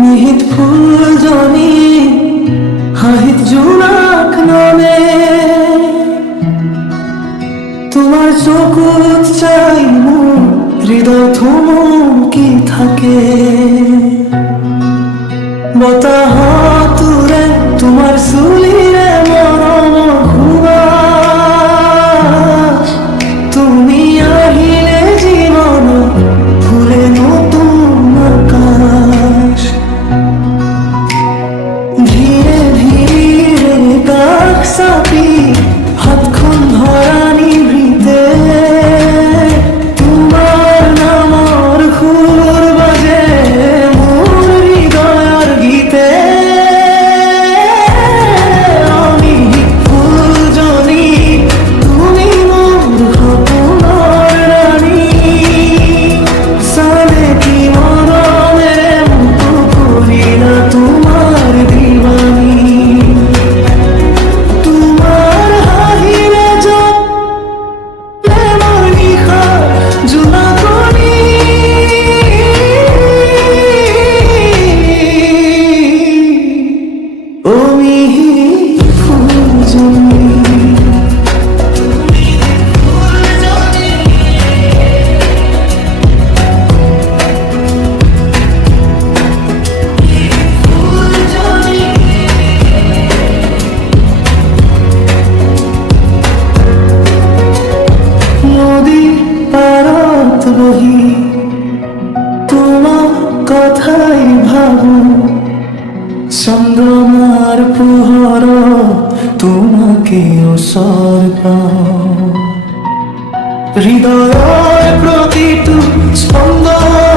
নিহিত ফুলজনী হাহিত জোনাক নামে তোমার চকুত চাই মোৰ হৃদয় থমকি থাকে বতাহতুৰে তোমাৰ চুলিৰে মৰম সুবাস তুমি আহিলে জীৱনত ফুলে নতুন আকাশ ধীৰে ধীৰে কাষ চাপি হাতখন ধৰা নিভৃতে তোমাৰ নামৰ সুৰ বাজে মোৰ হৃদয়ৰ গীতে আমি ফুলজনী তুমি মোৰ সপোনৰ ৰাণী চালে কি মৰমেৰে মোক কৰিলা তোমাৰ দিৱানী তোমাৰ হাঁহিৰে যত প্ৰেমৰ নিশা জোনাকনি ও মিহি ফুলজনী নদী পাৰত বহি তোমাৰ কথাই ভাবো চন্দ্ৰমাৰ পোহৰত তোমাকে ওচৰ পাওঁ হৃদয়ৰ প্ৰতিটো স্পন্দন